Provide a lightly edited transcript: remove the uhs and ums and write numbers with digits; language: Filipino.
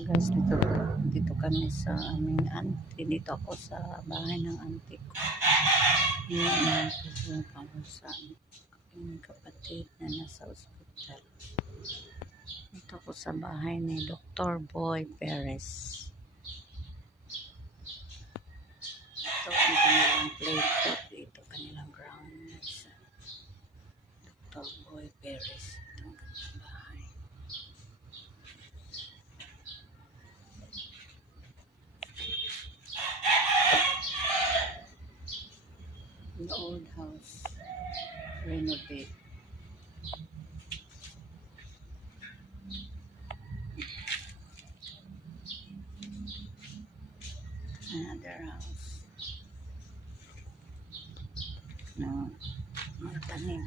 So guys, dito kami sa aming auntie. Dito ako sa bahay ng auntie ko. Yan ang kamo sa aking kapatid na nasa ospital. Dito ako sa bahay ni Dr. Boy Perez. Ito ang kanilang playbook. Ito kanilang ground. Dr. Boy Perez. Ito ang kanilang bahay. The old house. Renovate. Another house. No, mga tanim.